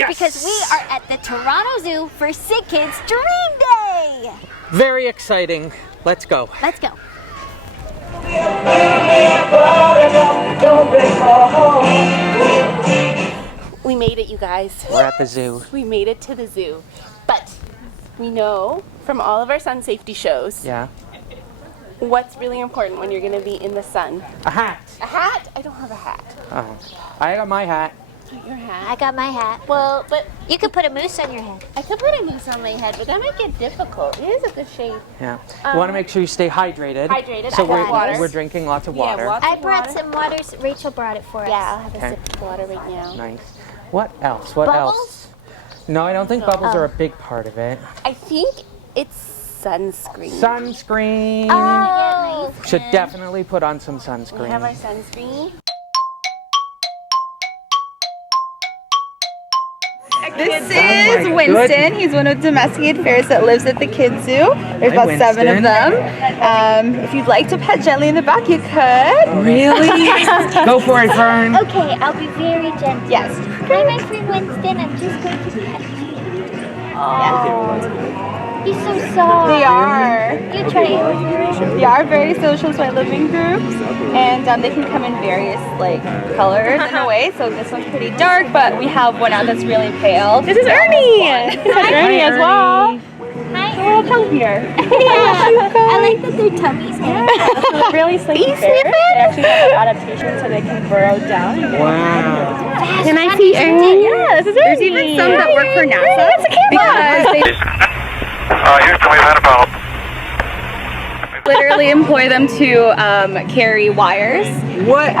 Yes! Because we are at the Toronto Zoo for Sick Kids Dream Day! Very exciting. Let's go. Let's go. We made it, you guys. We're at the zoo. We made it to the zoo. But we know from all of our sun safety shows Yeah. what's really important when you're going to be in the sun. A hat. A hat? I don't have a hat. Oh. I got my hat. Your hat? I got my hat. Well, but You could put a moose on your head. I could put a moose on my head, but that might get difficult. It is a good shape. Yeah. You want to make sure you stay hydrated. Hydrated. So I got water. we're drinking lots of water. lots I of brought water. some waters. Rachel brought it for us. Yeah, I'll have a Okay. sip of water right now. Nice. What else? What Bubbles? else? No, I don't think bubbles are a big part of it. I think it's sunscreen. Sunscreen. Oh! Should definitely put on some We sunscreen. have our sunscreen. This is Winston. He's one of the domesticated ferrets that lives at the kids zoo. There's Hi, about 7 of Winston. them. If you'd like to pet gently in the back, you could. Really? Go for it, Fern. Okay, I'll be very gentle. Yes. Hi, my friend Winston. I'm just going to pet you. Oh, he's so soft. They are. You try it. They are very social, so I live in groups. And they can come in various colors in a way. So this one's pretty dark, but we have one out that's really pale. This is Ernie. Ernie as well. Hi. Oh, come here. I like that their tummies are. Really sleepy bears. They actually have an adaptation so they can burrow down. Wow. Can I see Ernie? Yeah, this is Ernie. There's even some that work for NASA. Because they Houston, we've had a problem. literally employ them to carry wires What?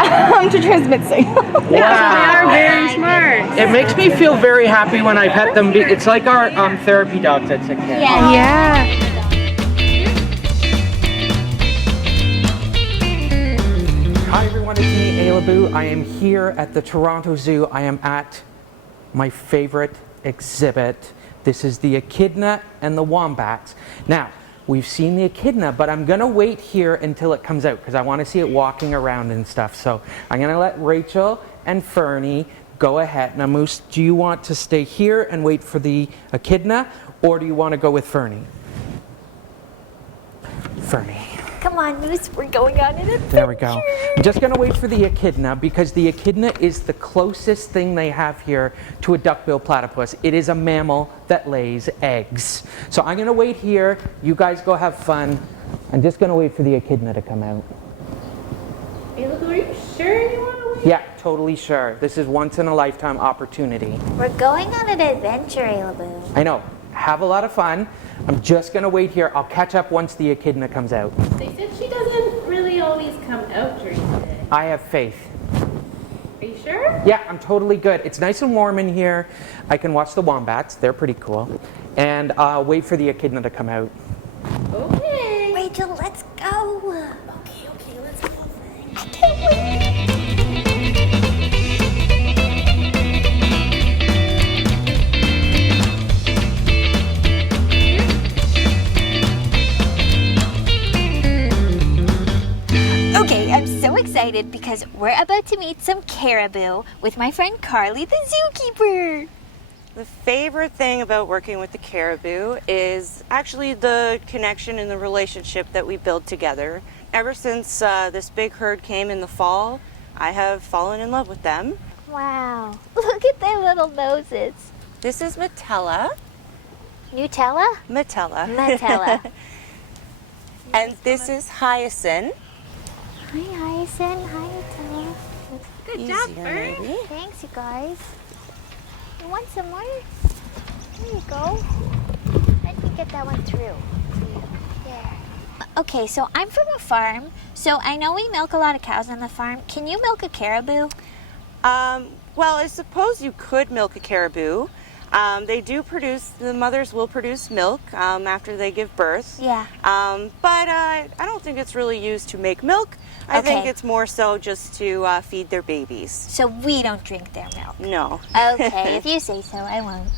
to transmit signals. Wow. They are very smart. It makes me feel very happy when I pet them. It's like our therapy dogs at Sick Kids. Yeah. Hi everyone, it's me, Leboo. I am here at the Toronto Zoo. I am at my favorite exhibit. This is the Echidna and the Wombats. Now, we've seen the Echidna, but I'm gonna wait here until it comes out because I want to see it walking around and stuff. So I'm gonna let Rachel and Fernie go ahead. Now, Moose, do you want to stay here and wait for the Echidna, or do you want to go with Fernie? Fernie. Come on, Moose. We're going on an adventure. There we go. I'm just going to wait for the Echidna because the Echidna is the closest thing they have here to a duck-billed platypus. It is a mammal that lays eggs. So I'm going to wait here. You guys go have fun. I'm just going to wait for the Echidna to come out. Hey, look, are you sure you want to wait? Yeah, totally sure. This is once in a lifetime opportunity. We're going on an adventure, Leboo. I know. Have a lot of fun. I'm just going to wait here. I'll catch up once the Echidna comes out. They said she doesn't really always come out during the day. I have faith. Are you sure? Yeah, I'm totally good. It's nice and warm in here. I can watch the wombats. They're pretty cool. And wait for the Echidna to come out. Okay. Rachel, let's go. Okay, let's go. I can't wait. Okay, I'm so excited because we're about to meet some caribou with my friend Carly, the zookeeper. The favorite thing about working with the caribou is actually the connection and the relationship that we build together. Ever since this big herd came in the fall, I have fallen in love with them. Wow, look at their little noses. This is Matella. Nutella? Matella. Nutella. And this is Hyacinth. Hi, Hyacinth. Hi, Nutella. Good job, Easier, Fern. maybe. Thanks, you guys. You want some more? There you go. Let me get that one through. There. Okay, so I'm from a farm, so I know we milk a lot of cows on the farm. Can you milk a caribou? Well, I suppose you could milk a caribou. They do produce, the mothers will produce milk after they give birth. Yeah. But I don't think it's really used to make milk. I think Okay. it's more so just to feed their babies. So we don't drink their milk. No. Okay, if you say so, I won't.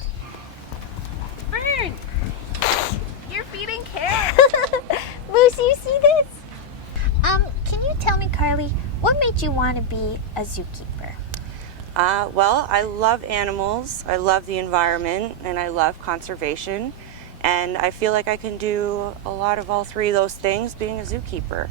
Fern, you're feeding carrots. Moose, you see this? Can you tell me, Carly, what made you want to be a zookeeper? Well, I love animals, I love the environment, and I love conservation. And I feel like I can do a lot of all three of those things being a zookeeper.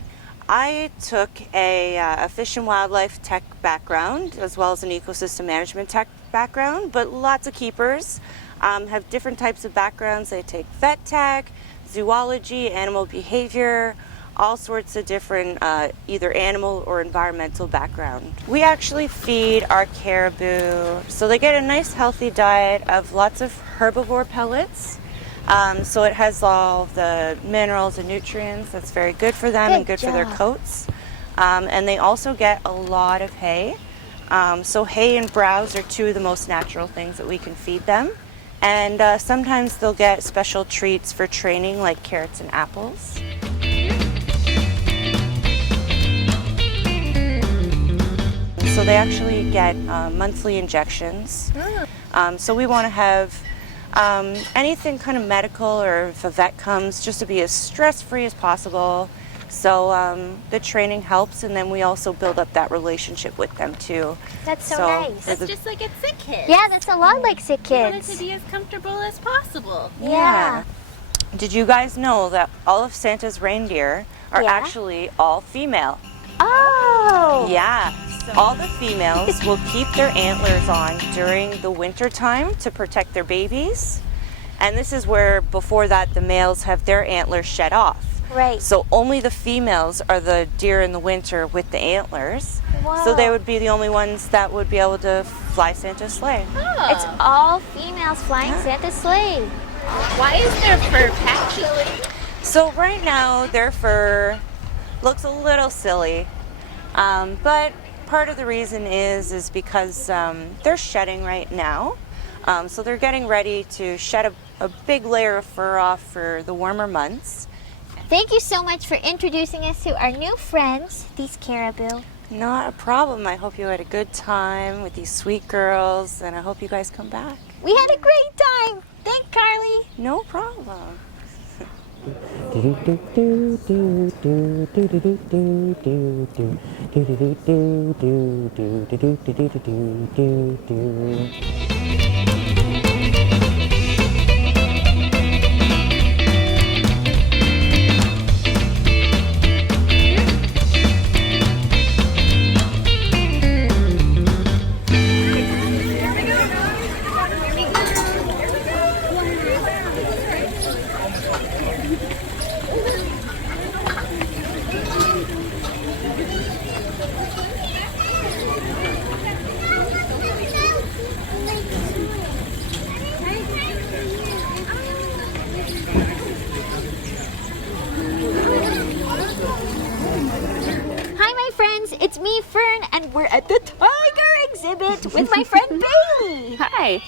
I took a fish and wildlife tech background as well as an ecosystem management tech background, but lots of keepers have different types of backgrounds. They take vet tech, zoology, animal behavior, all sorts of different either animal or environmental background. We actually feed our caribou, so they get a nice healthy diet of lots of herbivore pellets. So it has all the minerals and nutrients that's very good for them and good for their coats. And they also get a lot of hay. So hay and browse are two of the most natural things that we can feed them. And sometimes they'll get special treats for training like carrots and apples. So they actually get monthly injections. So we want to have anything kind of medical, or if a vet comes, just to be as stress-free as possible. So the training helps, and then we also build up that relationship with them too. That's so nice. It's just like at Sick Kids. Yeah, that's a lot like Sick We want it Kids. to be as comfortable as possible. Yeah. Did you guys know that all of Santa's reindeer are actually all female? Oh. Yeah. All the females will keep their antlers on during the winter time to protect their babies. And this is where, before that, the males have their antlers shed off. Right. So only the females are the deer in the winter with the antlers. So they would be the only ones that would be able to fly Santa's sleigh. Oh. It's all females flying Santa's sleigh. Why is their fur patchy? So right now their fur looks a little silly, but part of the reason is because they're shedding right now. So they're getting ready to shed a big layer of fur off for the warmer months. Thank you so much for introducing us to our new friends, these caribou. Not a problem. I hope you had a good time with these sweet girls, and I hope you guys come back. We had a great time. Thanks, Carly. No problem. It's me, Fern, and we're at the tiger exhibit with my friend Bailey. Hi.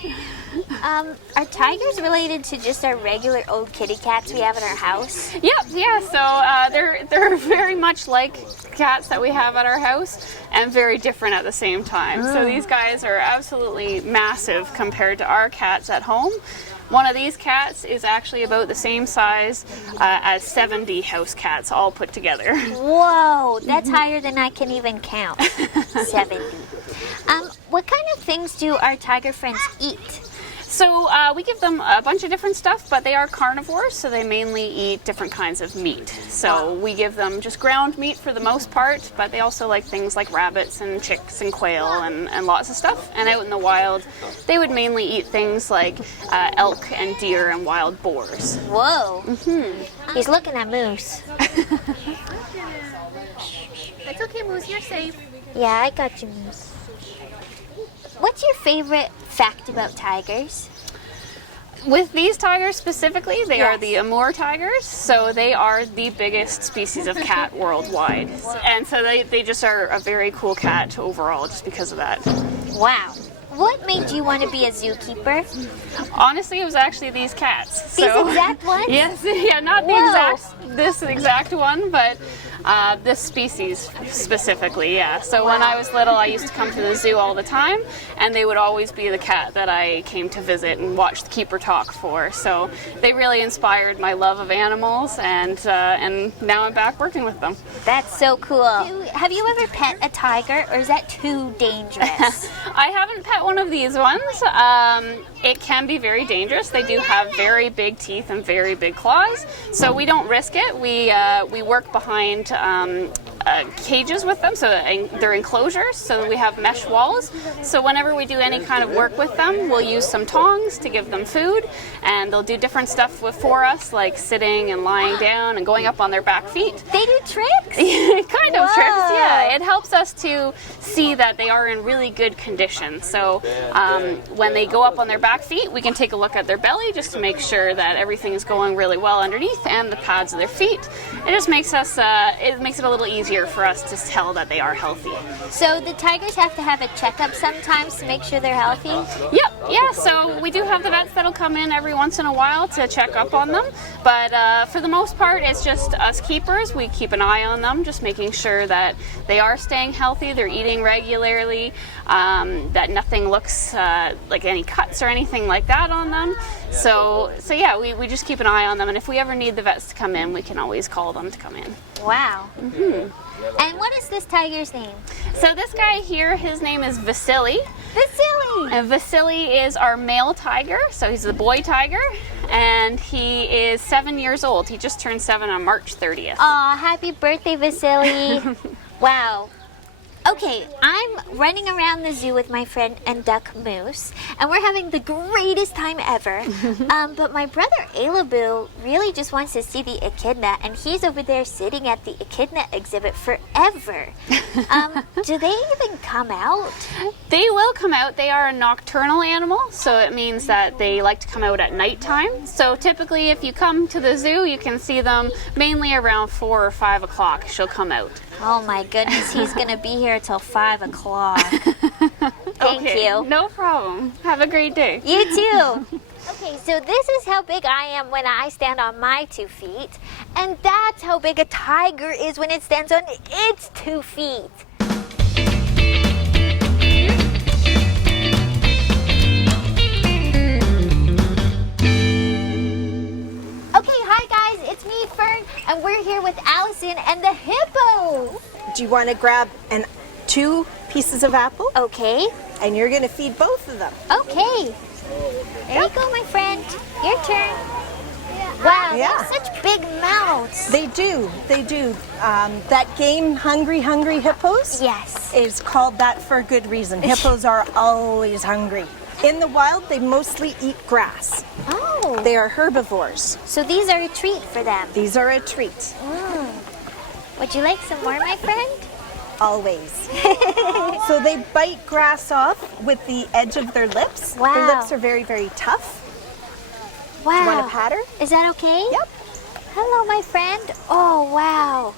Are tigers related to just our regular old kitty cats we have in our house? Yep, yeah, so they're very much like cats that we have at our house and very different at the same time. So these guys are absolutely massive compared to our cats at home. One of these cats is actually about the same size as 70 house cats all put together. Whoa, that's higher than I can even count. 70. What kind of things do our tiger friends eat? So we give them a bunch of different stuff, but they are carnivores, so they mainly eat different kinds of meat. So we give them just ground meat for the most part, but they also like things like rabbits and chicks and quail and lots of stuff. And out in the wild, they would mainly eat things like elk and deer and wild boars. Whoa. He's looking at Moose. It's okay, Moose, you're safe. Yeah, I got you, Moose. What's your favorite fact about tigers? With these tigers specifically, they are the Amur tigers, so they are the biggest species of cat worldwide. And so they just are a very cool cat overall just because of that. Wow. what made you want to be a zookeeper? Honestly, it was actually these cats. These exact ones? Yes, yeah, not Whoa. this exact one, but this species specifically, yeah. So when I was little, I used to come to the zoo all the time, and they would always be the cat that I came to visit and watch the keeper talk for. So they really inspired my love of animals, and now I'm back working with them. That's so cool. Have you ever pet a tiger, or is that too dangerous? I haven't pet one of these ones. It can be very dangerous. They do have very big teeth and very big claws, so we don't risk it. We work behind cages with them, so they're enclosures, so we have mesh walls. So whenever we do any kind of work with them, we'll use some tongs to give them food, and they'll do different stuff for us, like sitting and lying down and going up on their back feet. They do tricks? Kind of Whoa. tricks, yeah. It helps us to see that they are in really good condition. So when they go up on their back feet, we can take a look at their belly just to make sure that everything is going really well underneath, and the pads of their feet. It just makes us, it makes it a little easier for us to tell that they are healthy. So the tigers have to have a checkup sometimes to make sure they're healthy? Yep, yeah, so we do have the vets that'll come in every once in a while to check up on them, but for the most part, it's just us keepers. We keep an eye on them, just making sure that they are staying healthy, they're eating regularly, that nothing looks like any cuts or anything like that on them. So yeah, we just keep an eye on them, and if we ever need the vets to come in, we can always call them to come in. Wow. And what is this tiger's name? So this guy here, his name is Vasily. Vasily! And Vasily is our male tiger, so he's the boy tiger, and he is 7 years old. He just turned 7 on March 30th. Aw, happy birthday, Vasily. Wow. Okay, I'm running around the zoo with my friend and duck Moose, and we're having the greatest time ever. But my brother Leboo really just wants to see the echidna, and he's over there sitting at the echidna exhibit forever. Do they even come out? They will come out. They are a nocturnal animal, so it means that they like to come out at nighttime. So typically if you come to the zoo, you can see them mainly around 4 or 5 o'clock. She'll come out. Oh my goodness, he's gonna be here till 5 o'clock. Thank you. No problem. Have a great day. You too. Okay, so this is how big I am when I stand on my 2 feet, and that's how big a tiger is when it stands on its 2 feet. Okay, hi guys, it's me, Fern, and we're here with Allison and the Hippos. Do you want to grab 2 pieces of apple? Okay. And you're going to feed both of them. Okay. There you go, my friend. Your turn. Wow, they have such big mouths. They do. They do. That game, Hungry Hippos, Yes. is called that for a good reason. Hippos are always hungry. In the wild, they mostly eat grass. Oh. They are herbivores. So these are a treat for them. These are a treat. Would you like some more, my friend? Always. So they bite grass off with the edge of their lips. Wow. Their lips are very, very tough. Wow. Do you want a patter? Is that okay? Yep. Hello, my friend. Oh, wow.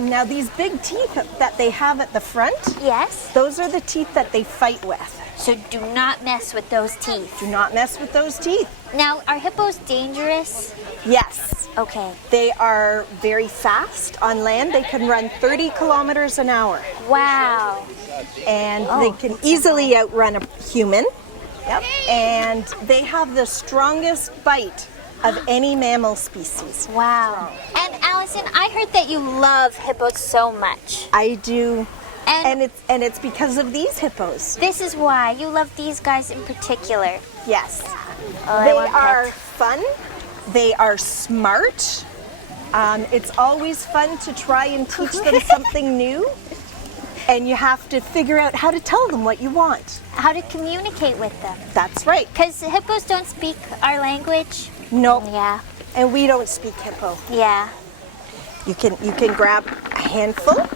Now these big teeth that they have at the front, Yes. those are the teeth that they fight with. So do not mess with those teeth. Do not mess with those teeth. Now, are hippos dangerous? Yes. Okay. They are very fast on land. They can run 30 kilometers an hour. Wow. And they can easily outrun a human. Yep. And they have the strongest bite of any mammal species. Wow. And Allison, I heard that you love hippos so much. I do. And And it's because of these hippos. this is why you love these guys in particular. Yes. Oh, They I want are pets. fun. They are smart. It's always fun to try and teach them something new. And you have to figure out how to tell them what you want. How to communicate with them. That's right. Because hippos don't speak our language. Nope. Yeah. And we don't speak hippo. Yeah. You can grab a handful.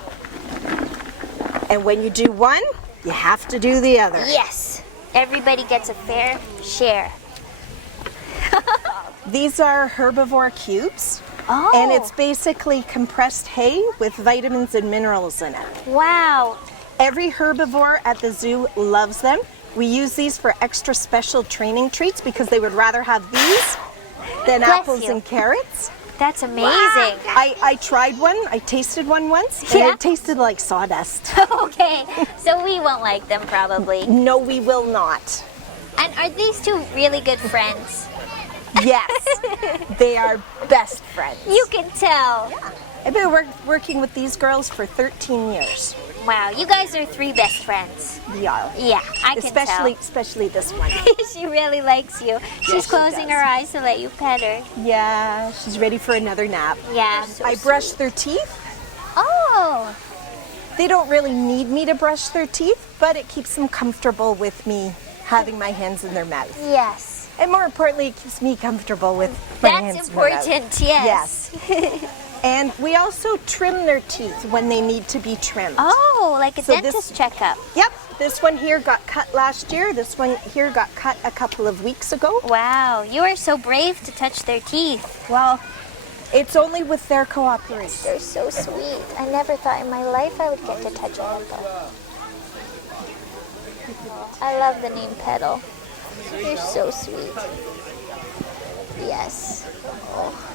And when you do one, you have to do the other. Yes. Everybody gets a fair share. These are Herbivore Cubes. Oh. And it's basically compressed hay with vitamins and minerals in it. Wow. Every herbivore at the zoo loves them We use these for extra special training treats because they would rather have these than Bless apples you. and carrots. That's amazing. I tried one. I tasted one once, and Yeah. it tasted like sawdust. Okay, so we won't like them probably. No, we will not. And are these two really good friends? Yes, they are best friends. You can tell. I've been working with these girls for 13 years. Wow, you guys are 3 best friends. We are. Yeah, I can Especially this one. tell. She really likes you. She's she closing does. her eyes to let you pet her. Yeah, she's ready for another nap. Yeah. I brush their teeth. Oh, They don't really need me to brush their teeth, but it keeps them comfortable with me having my hands in their mouth. yes. And more importantly, it keeps me comfortable with my hands That's in their mouth. important, yes. Yes. And we also trim their teeth when they need to be trimmed. Oh, like a So this- dentist checkup. Yep, this one here got cut last year. This one here got cut a couple of weeks ago. Wow, you are so brave to touch their teeth. Well, it's only with their cooperation. They're so sweet. I never thought in my life I would get to touch a hippo. I love the name Petal. You're so sweet. Yes. Oh.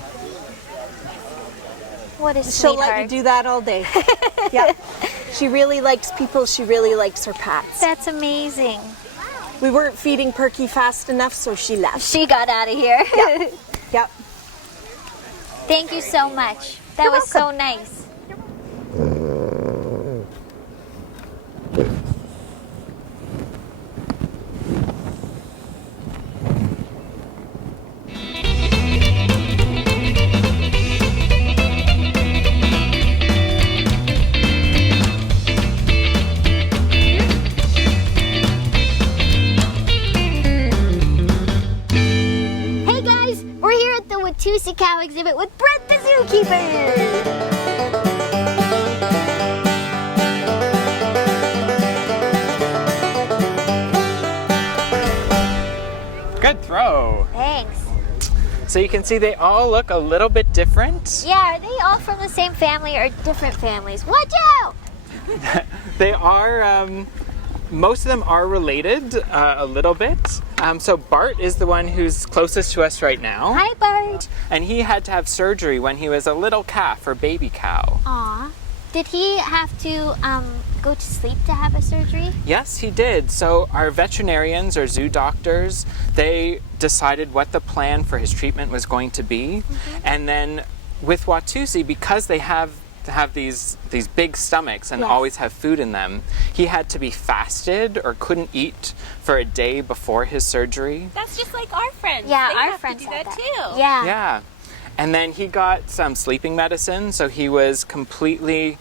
What a She'll sweetheart. let you do that all day. Yeah. She really likes people. She really likes her pets. That's amazing. We weren't feeding Perky fast enough, so she left. She got out of here. Yep. Yep. Thank you so much. That You're was so nice. Hey guys, we're here at the Watusi Cow Exhibit with Brett the Zookeeper. Good throw. Thanks. So you can see they all look a little bit different. Yeah, are they all from the same family or different families? Watch out! They are, most of them are related a little bit. So Bart is the one who's closest to us right now. Hi, Bart. And he had to have surgery when he was a little calf or baby cow. Aw. Did he have to go to sleep to have a surgery? Yes, he did. So our veterinarians or zoo doctors, they decided what the plan for his treatment was going to be. And then with Watusi, because they have these big stomachs and Yes. always have food in them, he had to be fasted or couldn't eat for a day before his surgery. That's just like our friends. Yeah, they our have friends to do had that that. too. Yeah. Yeah. And then he got some sleeping medicine, so he was completely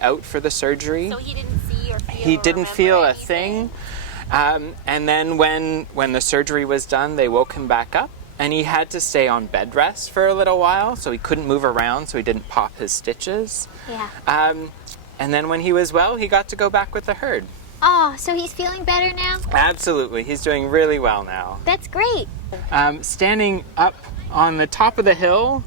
out for the surgery. So he didn't see or feel. He or didn't remember feel a anything. thing. And then when the surgery was done, they woke him back up, and he had to stay on bed rest for a little while, so he couldn't move around, so he didn't pop his stitches. Yeah. And then when he was well, he got to go back with the herd. Oh, so he's feeling better now? Absolutely, he's doing really well now. That's great. Standing up on the top of the hill,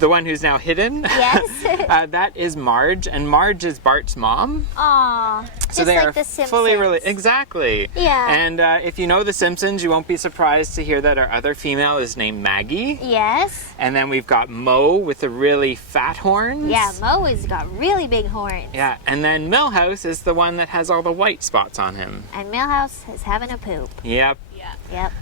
the one who's now hidden, Yes. that is Marge, and Marge is Bart's mom. Aw. So Just they like are the Simpsons. fully related. Exactly. Yeah. And if you know The Simpsons, you won't be surprised to hear that our other female is named Maggie. Yes. And then we've got Mo with the really fat horns. Yeah, Mo has got really big horns. Yeah, and then Millhouse is the one that has all the white spots on him. And Millhouse is having a poop. Yep. Yep.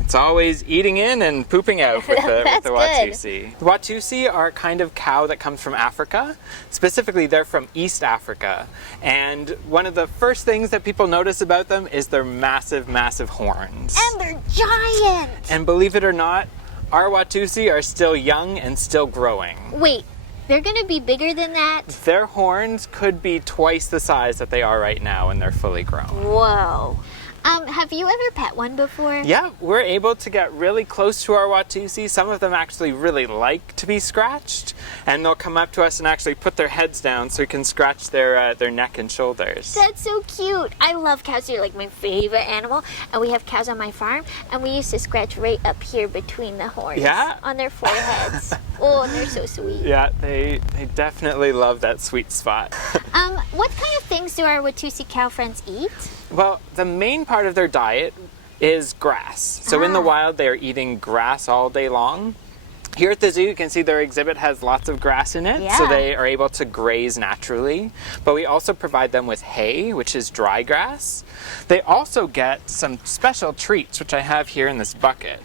It's always eating in and pooping out with the That's good. Watusi. The Watusi are a kind of cow that comes from Africa. Specifically, they're from East Africa. And one of the first things that people notice about them is their massive, massive horns. And they're giant. And believe it or not, our Watusi are still young and still growing. Wait, they're gonna be bigger than that? Their horns could be twice the size that they are right now when they're fully grown. Whoa. Have you ever pet one before? Yeah, we're able to get really close to our Watusi. Some of them actually really like to be scratched, and they'll come up to us and actually put their heads down so we can scratch their neck and shoulders. That's so cute. I love cows. They're like my favorite animal. And we have cows on my farm, and we used to scratch right up here between the horns. Yeah? On their foreheads. Oh, and they're so sweet. Yeah, they definitely love that sweet spot. What kind of things do our Watusi cow friends eat? Well, the main part of their diet is grass. So in the wild, they are eating grass all day long. Here at the zoo, you can see their exhibit has lots of grass in it, so they are able to graze naturally. But we also provide them with hay, which is dry grass. They also get some special treats, which I have here in this bucket.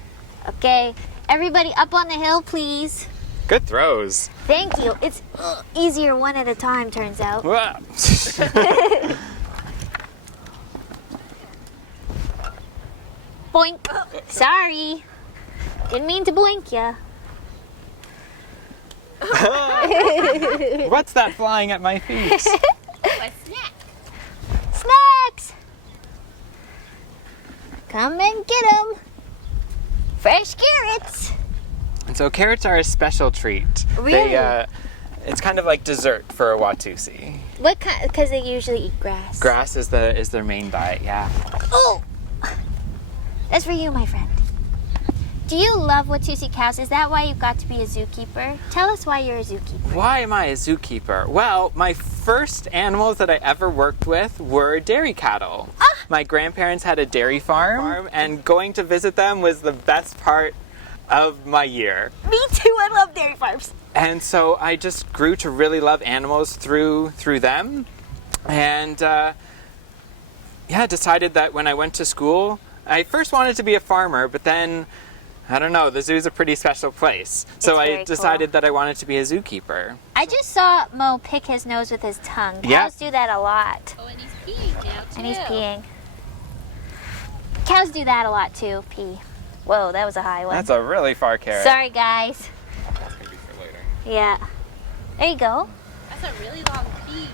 Okay, everybody up on the hill, please. Good throws. Thank you. It's easier one at a time, turns out. Whoa. Boink. Sorry. Didn't mean to blink ya. What's that flying at my feet? A snack. Snacks! Come and get them. Fresh carrots. And so carrots are a special treat. Really? It's kind of like dessert for a Watusi. What kind? Because they usually eat grass. Grass is their main diet, yeah. Oh! That's for you, my friend. Do you love Watusi cows? Is that why you got to be a zookeeper? Tell us why you're a zookeeper. Why am I a zookeeper? Well, my first animals that I ever worked with were dairy cattle. My grandparents had a dairy farm, and going to visit them was the best part of my year. Me too, I love dairy farms. And so I just grew to really love animals through them. And decided that when I went to school, I first wanted to be a farmer, but then, I don't know, the zoo's a pretty special place. So I decided that I wanted to be a zookeeper. I just saw Mo pick his nose with his tongue. Cows do that a lot. Oh, and he's peeing now, too. And he's peeing. Cows do that a lot too, pee. Whoa, that was a high one. That's a really far carrot. Sorry, guys. That's gonna be for later. Yeah. There you go. That's a really long pee,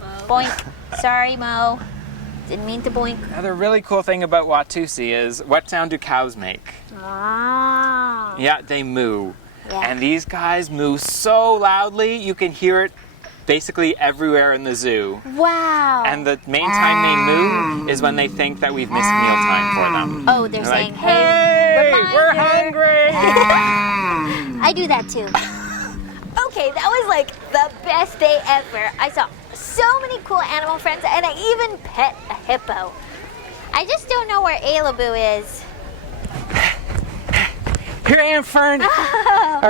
Mo. Boink. Sorry, Mo. Didn't mean to boink. Another really cool thing about Watusi is, what sound do cows make? Ah. Yeah, they moo. Yeah. And these guys moo so loudly, you can hear it basically everywhere in the zoo. Wow. And the main time they moo is when they think that we've missed mealtime for them. Oh, they're saying, like, hey, we're hungry! I do that too. Okay, that was like the best day ever. I saw so many cool animal friends, and I even pet a hippo. I just don't know where Leboo is. Here I am, Fern.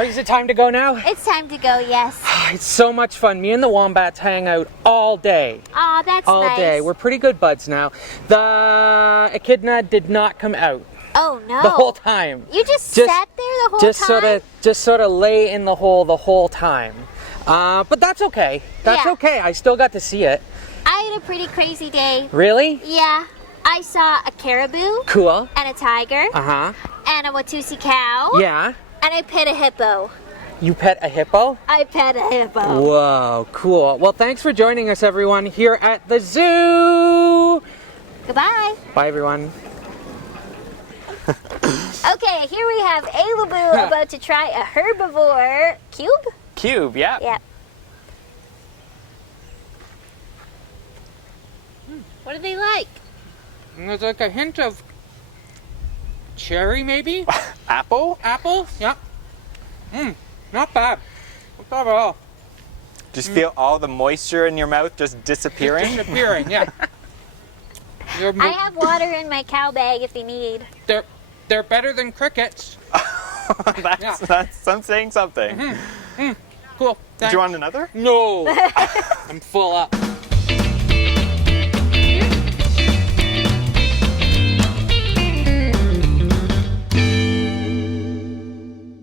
Is it time to go now? It's time to go, yes. It's so much fun. Me and the Wombats hang out all day. Aw, that's All nice. day. We're pretty good buds now. The Echidna did not come out Oh, no. the whole time. You just sat there the whole time? Just sort of lay in the hole the whole time. But that's okay. That's Yeah. okay. I still got to see it. I had a pretty crazy day. Really? Yeah. I saw a caribou. Cool. And a tiger. Uh-huh. And a Watusi cow. Yeah. And I pet a hippo. You pet a hippo? I pet a hippo. Whoa, cool. Well, thanks for joining us, everyone, here at the zoo. Goodbye. Bye, everyone. Okay, here we have Leboo about to try a herbivore cube. Cube, yeah. Yeah. What do they like? There's like a hint of cherry, maybe? Apple? Apple? Yeah. Not bad. Not bad at all. Just feel all the moisture in your mouth just disappearing? Disappearing, yeah. I have water in my cow bag if you need. They're better than crickets. That's I'm saying something. Cool. Do you want another? No. I'm full up.